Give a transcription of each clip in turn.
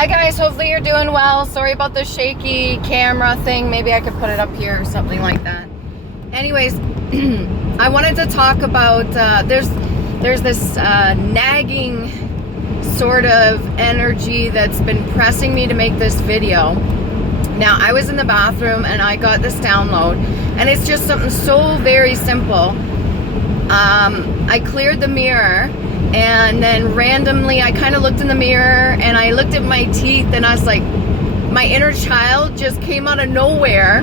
Hi guys, hopefully you're doing well. Sorry about the shaky camera thing. Maybe I could put it up here or something like that. Anyways, I wanted to talk about, there's this nagging sort of energy that's been pressing me to make this video. Now, I was in the bathroom and I got this download, and it's just something so very simple. I cleared the mirror, and then randomly I kind of looked in the mirror and I looked at my teeth, and I was like, my inner child just came out of nowhere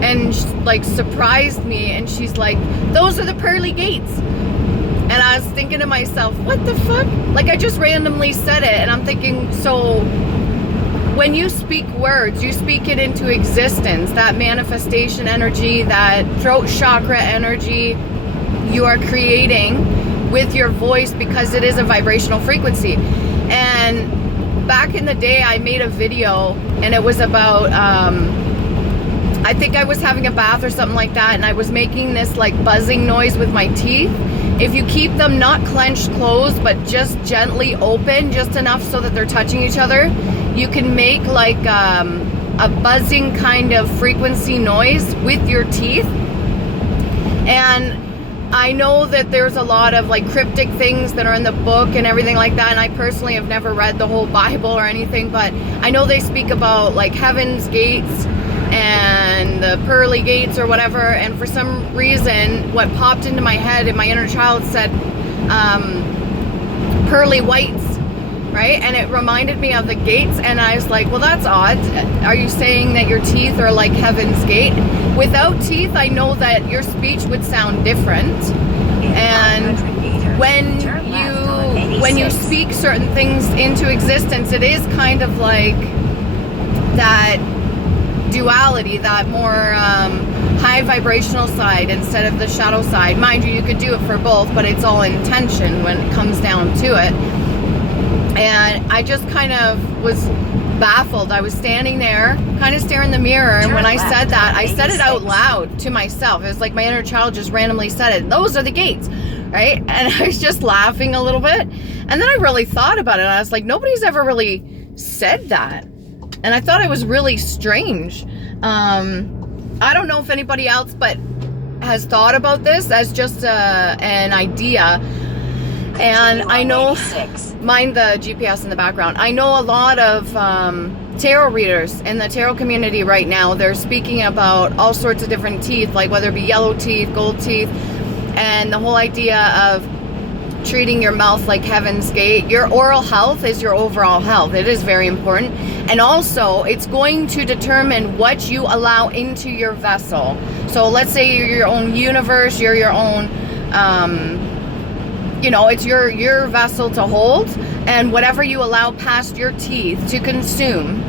and like surprised me, and she's like, those are the pearly gates. And I was thinking to myself, what the fuck? Like, I just randomly said it, and I'm thinking, so when you speak words, you speak it into existence. That manifestation energy, that throat chakra energy, you are creating with your voice, because it is a vibrational frequency. And back in the day, I made a video, and it was about, I think I was having a bath or something like that, and I was making this like buzzing noise with my teeth. If you keep them not clenched closed, but just gently open, just enough so that they're touching each other, you can make like a buzzing kind of frequency noise with your teeth. And I know that there's a lot of like cryptic things that are in the book and everything like that, and I personally have never read the whole Bible or anything, but I know they speak about like heaven's gates and the pearly gates or whatever, and for some reason what popped into my head and my inner child said pearly whites, right? And it reminded me of the gates, and I was like, well, that's odd. Are you saying that your teeth are like heaven's gate? Without teeth, I know that your speech would sound different. And when you speak certain things into existence, it is kind of like that duality, that more high vibrational side instead of the shadow side. Mind you, you could do it for both, but it's all intention when it comes down to it. And I just kind of was baffled. I was standing there kind of staring in the mirror, and when I said that, I said it out loud to myself. It was like my inner child just randomly said it. Those are the gates, right? And I was just laughing a little bit, and then I really thought about it. I was like, nobody's ever really said that, and I thought it was really strange. I don't know if anybody else but has thought about this as just an idea. And I know, mind the GPS in the background, I know a lot of tarot readers in the tarot community right now. They're speaking about all sorts of different teeth, like whether it be yellow teeth, gold teeth, and the whole idea of treating your mouth like heaven's gate. Your oral health is your overall health. It is very important. And also, it's going to determine what you allow into your vessel. So let's say you're your own universe, you're your own, you know, it's your vessel to hold, and whatever you allow past your teeth to consume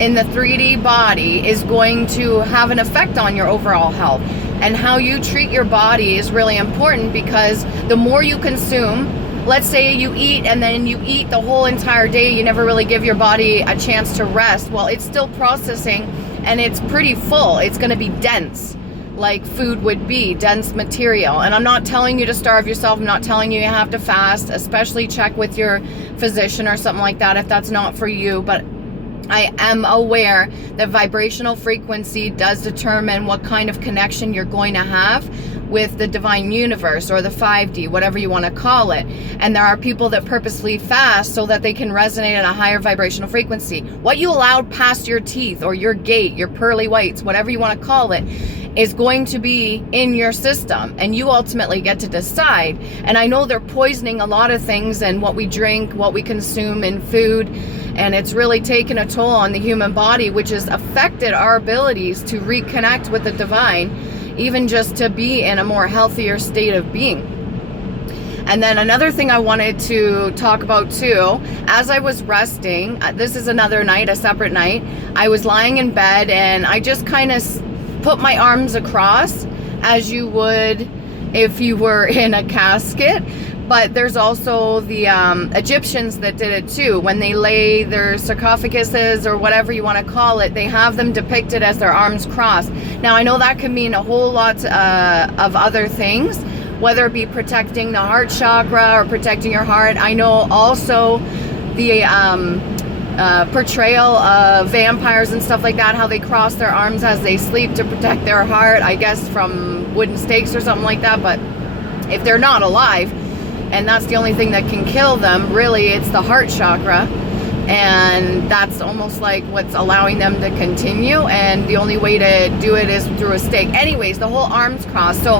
in the 3D body is going to have an effect on your overall health. And how you treat your body is really important, because the more you consume, let's say you eat and then you eat the whole entire day, you never really give your body a chance to rest. Well, it's still processing, and it's pretty full. It's going to be dense, like food would be, dense material. And I'm not telling you to starve yourself. I'm not telling you you have to fast, especially check with your physician or something like that if that's not for you. But I am aware that vibrational frequency does determine what kind of connection you're going to have with the divine universe, or the 5D, whatever you want to call it. And there are people that purposely fast so that they can resonate at a higher vibrational frequency. What you allowed past your teeth, or your gate, your pearly whites, whatever you want to call it, is going to be in your system, and you ultimately get to decide. And I know they're poisoning a lot of things, and what we drink, what we consume in food, and it's really taken a toll on the human body, which has affected our abilities to reconnect with the divine, even just to be in a more healthier state of being. And then another thing I wanted to talk about too, as I was resting, this is another night, a separate night, I was lying in bed, and I just kind of put my arms across as you would if you were in a casket. But there's also the Egyptians that did it too. When they lay their sarcophaguses, or whatever you want to call it, they have them depicted as their arms crossed. Now, I know that can mean a whole lot of other things, whether it be protecting the heart chakra or protecting your heart. I know also the portrayal of vampires and stuff like that, how they cross their arms as they sleep to protect their heart, I guess from wooden stakes or something like that. But if they're not alive, and that's the only thing that can kill them, really it's the heart chakra, and that's almost like what's allowing them to continue, and the only way to do it is through a stake. Anyways, the whole arms crossed, so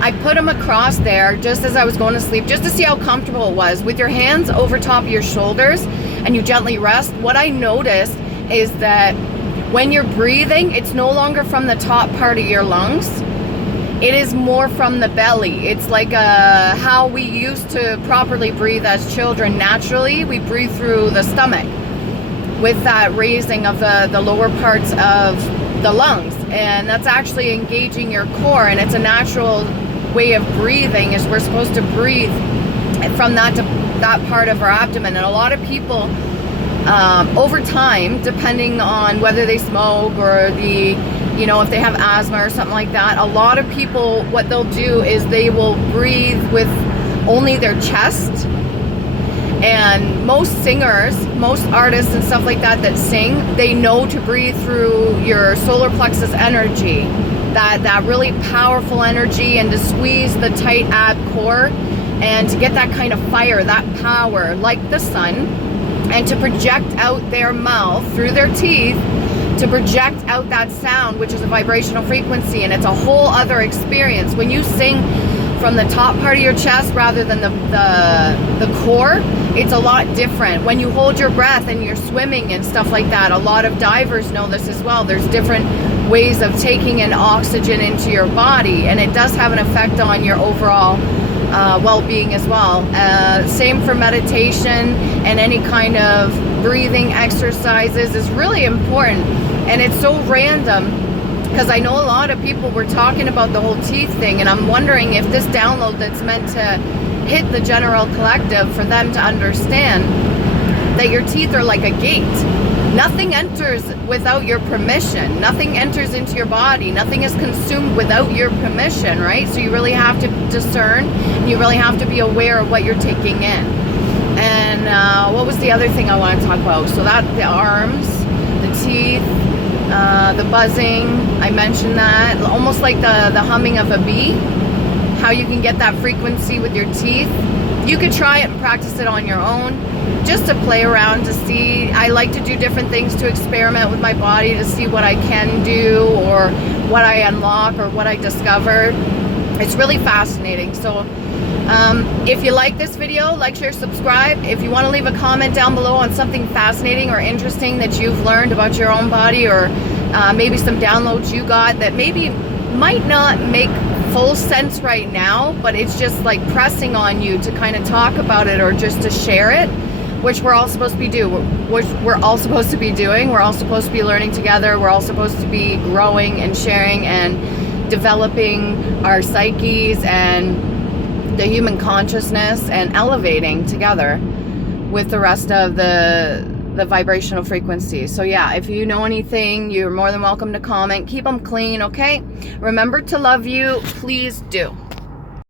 I put them across there just as I was going to sleep, just to see how comfortable it was, with your hands over top of your shoulders, and you gently rest. What I noticed is that when you're breathing, it's no longer from the top part of your lungs, it is more from the belly. It's like how we used to properly breathe as children. Naturally, we breathe through the stomach with that raising of the lower parts of the lungs. And that's actually engaging your core. And it's a natural way of breathing, is we're supposed to breathe from that part of our abdomen. And a lot of people, over time, depending on whether they smoke or if they have asthma or something like that, a lot of people, what they'll do is they will breathe with only their chest. And most singers, most artists and stuff like that sing, they know to breathe through your solar plexus energy, that really powerful energy, and to squeeze the tight ab core, and to get that kind of fire, that power, like the sun, and to project out their mouth through their teeth, to project out that sound, which is a vibrational frequency. And it's a whole other experience when you sing from the top part of your chest rather than the core. It's a lot different when you hold your breath and you're swimming and stuff like that. A lot of divers know this as well. There's different ways of taking in oxygen into your body, and it does have an effect on your overall well-being as well. Same for meditation, and any kind of breathing exercises is really important. And it's so random, because I know a lot of people were talking about the whole teeth thing, and I'm wondering if this download that's meant to hit the general collective, for them to understand that your teeth are like a gate. Nothing enters without your permission. Nothing enters into your body. Nothing is consumed without your permission, right? So you really have to discern, and you really have to be aware of what you're taking in. And what was the other thing I want to talk about? So that, the arms, the teeth, the buzzing, I mentioned that. Almost like the humming of a bee. How you can get that frequency with your teeth. You could try it and practice it on your own, just to play around, to see. I like to do different things to experiment with my body, to see what I can do, or what I unlock, or what I discovered. It's really fascinating. So if you like this video, like, share, subscribe. If you want to leave a comment down below on something fascinating or interesting that you've learned about your own body, or maybe some downloads you got that maybe might not make full sense right now, but it's just like pressing on you to kind of talk about it, or just to share it, which we're all supposed to be doing. We're all supposed to be doing. We're all supposed to be learning together. We're all supposed to be growing and sharing and developing our psyches and the human consciousness, and elevating together with the rest of the vibrational frequency. So yeah, if you know anything, you're more than welcome to comment. Keep them clean, okay? Remember to love you. Please do.